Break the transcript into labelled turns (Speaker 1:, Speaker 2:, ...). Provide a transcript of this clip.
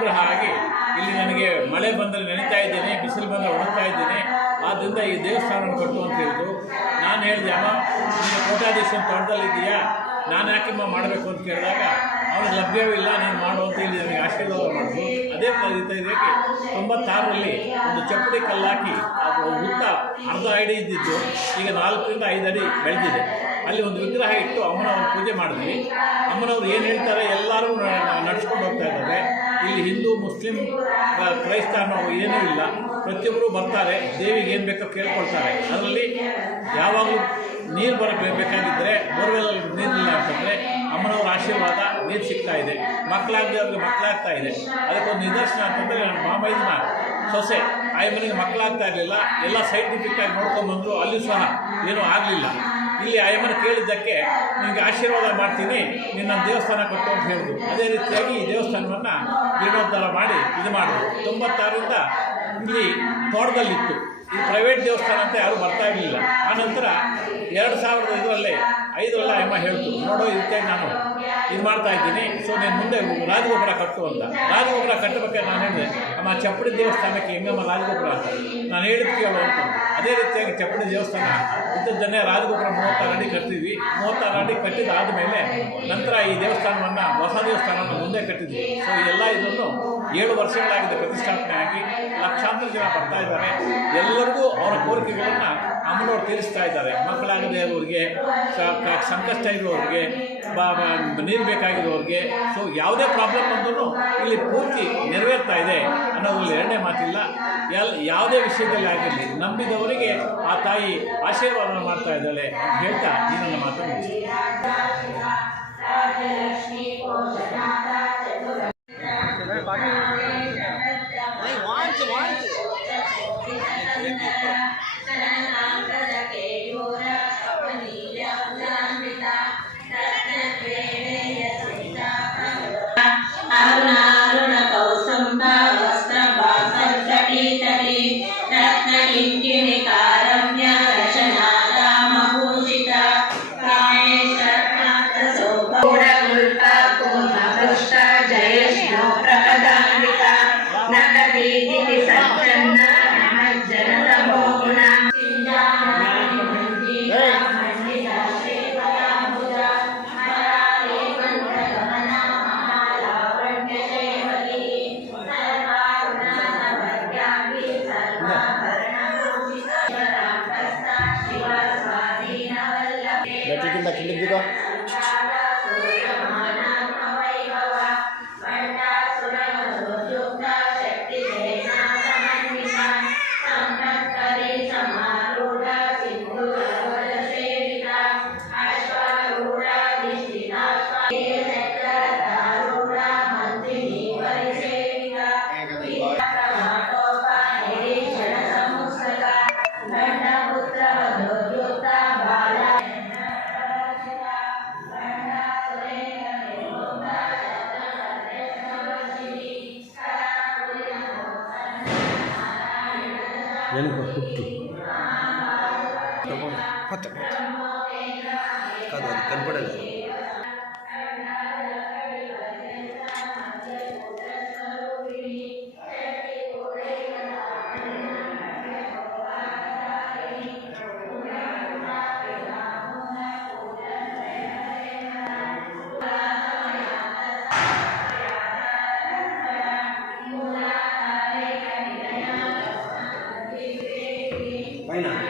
Speaker 1: ಅನುಗ್ರಹ ಆಗಿ ಇಲ್ಲಿ ನನಗೆ ಮಳೆ ಬಂದರೆ ನೆನೀತಾ ಇದ್ದೇನೆ, ಬಿಸಿಲು ಬಂದರೆ ಒಣಗ್ತಾ ಇದ್ದೇನೆ. ಆದ್ದರಿಂದ ಈ ದೇವಸ್ಥಾನವನ್ನು ಕಟ್ಟು ಅಂತ ಹೇಳಿದ್ರು. ನಾನು ಹೇಳಿದೆ, ಅಮ್ಮ ನಿಮ್ಮ ಕೋಟಾಧೀಶನ ತೋಟದಲ್ಲಿದ್ದೀಯಾ ನಾನು ಯಾಕೆಮ್ಮ ಮಾಡಬೇಕು ಅಂತ ಕೇಳಿದಾಗ, ಅವನಿಗೆ ಲಭ್ಯವಿಲ್ಲ ನೀನು ಮಾಡು ಅಂತ ಹೇಳಿ ನನಗೆ ಆಶೀರ್ವಾದ ಮಾಡಿದ್ರು. ಅದೇ ರೀತಿಯಾಗಿ ತೊಂಬತ್ತಾರರಲ್ಲಿ ಒಂದು ಚಪ್ಪಡಿ ಕಲ್ಲಾಕಿ, ಅದು ಹುತ್ತ ಅರ್ಧ ಅಡಿ ಇದ್ದಿದ್ದು, ಈಗ ನಾಲ್ಕರಿಂದ ಐದು ಅಡಿ ಬೆಳೆದಿದೆ. ಅಲ್ಲಿ ಒಂದು ವಿಗ್ರಹ ಇಟ್ಟು ಅಮ್ಮನವ್ರ ಪೂಜೆ ಮಾಡಿದ್ವಿ. ಅಮ್ಮನವ್ರು ಏನು ಹೇಳ್ತಾರೆ ಎಲ್ಲರೂ ನಡ್ಸ್ಕೊಂಡು ಹೋಗ್ತಾ ಇದ್ದಾರೆ. ಇಲ್ಲಿ ಹಿಂದೂ, ಮುಸ್ಲಿಂ ಕ್ರೈಸ್ತ ಅನ್ನೋ ಏನೂ ಇಲ್ಲ. ಪ್ರತಿಯೊಬ್ಬರು ಬರ್ತಾರೆ. ದೇವಿಗೆ ಏನು ಬೇಕೋ ಕೇಳ್ಕೊಳ್ತಾರೆ. ಅದರಲ್ಲಿ ಯಾವಾಗಲೂ ನೀರು ಬರಬೇಕಾಗಿದ್ದರೆ ಬೋರ್ವೆಲ್ ನೀರಿಲ್ಲ ಅಂತಂದರೆ ಅಮ್ಮನವರ ಆಶೀರ್ವಾದ ನೀರು ಸಿಗ್ತಾ ಇದೆ. ಮಕ್ಕಳಾಗದವ್ರಿಗೆ ಮಕ್ಕಳಾಗ್ತಾ ಇದೆ. ಅದಕ್ಕೊಂದು ನಿದರ್ಶನ ಅಂತಂದರೆ ನನ್ನ ಮಾಮೈದನ ಸೊಸೆ. ಆಯಮ್ಮನಿಗೆ ಮಕ್ಕಳಾಗ್ತಾ ಇರಲಿಲ್ಲ. ಎಲ್ಲ ಸೈಂಟಿಫಿಕ್ ಆಗಿ ನೋಡ್ಕೊಂಬಂದ್ರು ಅಲ್ಲಿ ಸಹ ಏನೂ ಆಗಲಿಲ್ಲ. ಇಲ್ಲಿ ಆಯಮ್ಮನ ಕೇಳಿದ್ದಕ್ಕೆ ನಿನಗೆ ಆಶೀರ್ವಾದ ಮಾಡ್ತೀನಿ, ನಿನ್ನ ದೇವಸ್ಥಾನ ಕೊಟ್ಟು ಅಂತ ಹೇಳಿದ್ರು ಅದೇ ರೀತಿಯಾಗಿ ಈ ದೇವಸ್ಥಾನವನ್ನು ಜೀರ್ಣೋದ್ಧಾರ ಮಾಡಿ ಇದು ಮಾಡಿದ್ರು. ತೊಂಬತ್ತಾರರಿಂದ ಇಲ್ಲಿ ತೋಟದಲ್ಲಿತ್ತು. ಈ ಪ್ರೈವೇಟ್ ದೇವಸ್ಥಾನ ಅಂತ ಯಾರು ಬರ್ತಾ ಇರಲಿಲ್ಲ. ಆನಂತರ ಎರಡು ಸಾವಿರದ ಐದು ಐದರಲ್ಲ ಅಮ್ಮ ಹೇಳ್ತು, ನೋಡೋ ರೀತಿಯಾಗಿ ನಾನು ಇದು ಮಾಡ್ತಾ ಇದ್ದೀನಿ ಸೊ ನೀನು ಮುಂದೆ ರಾಜಗೊಬ್ಬರ ಕಟ್ಟು ಅಂತ. ರಾಜಗೊಬ್ಬರ ಕಟ್ಟಬೇಕಾದ್ರೆ ನಾನು ಹೇಳಿದೆ, ಅಮ್ಮ, ಚಪ್ಪಡಿ ದೇವಸ್ಥಾನಕ್ಕೆ ಹೆಂಗಮ್ಮ ರಾಜಗೊಬ್ಬರ ಅಂತ. ನಾನು ಹೇಳಿದ್ ಕೇಳೋ ಅಂತಂದು ಅದೇ ರೀತಿಯಾಗಿ ಚಪ್ಪಡಿ ದೇವಸ್ಥಾನ ಇದ್ದದ್ದನ್ನೇ ರಾಜಗೋಪುರ ಮೂವತ್ತಾರು ಅಡಿ ಕಟ್ತಿದ್ವಿ ಮೂವತ್ತಾರು ಅಡಿ ಕಟ್ಟಿದಾದ ಮೇಲೆ ನಂತರ ಈ ದೇವಸ್ಥಾನವನ್ನು, ಹೊಸ ದೇವಸ್ಥಾನವನ್ನು ಮುಂದೆ ಕಟ್ಟಿದ್ವಿ. ಸೊ ಎಲ್ಲ ಇದನ್ನು ಏಳು ವರ್ಷಗಳಾಗಿದೆ ಪ್ರತಿಷ್ಠಾಪನೆ ಆಗಿ ಲಕ್ಷಾಂತರ ಜನ ಬರ್ತಾ ಇದ್ದಾರೆ. ಎಲ್ಲರಿಗೂ ಅವರ ಕೋರಿಕೆಗಳನ್ನು ಅಮ್ಮನವ್ರು ತೀರಿಸ್ತಾ ಇದ್ದಾರೆ. ಮಕ್ಕಳಾಗದೇ ಇರೋರಿಗೆ ಸಂಕಷ್ಟ ಇರೋರಿಗೆ ನೀರು ಬೇಕಾಗಿರೋರಿಗೆ. ಸೊ ಯಾವುದೇ ಪ್ರಾಬ್ಲಮ್ ಬಂದರೂ ಇಲ್ಲಿ ಪೂರ್ತಿ ನೆರವೇರ್ತಾ ಇದೆ ಅನ್ನೋದ್ರಲ್ಲಿ ಎರಡನೇ ಮಾತಿಲ್ಲ. ಎಲ್, ಯಾವುದೇ ವಿಷಯದಲ್ಲಿ ಆಗಿರಲಿ, ನಂಬಿದವರಿಗೆ ಆ ತಾಯಿ ಆಶೀರ್ವಾದ ಮಾಡ್ತಾ ಇದ್ದಾಳೆ ಹೇಳ್ತಾ ಈ ನನ್ನ ಮಾತನ್ನು
Speaker 2: demais. pinta cilik
Speaker 3: juga எனக்கு குட்டி
Speaker 1: பார்த்தேன் கనపడలేదు না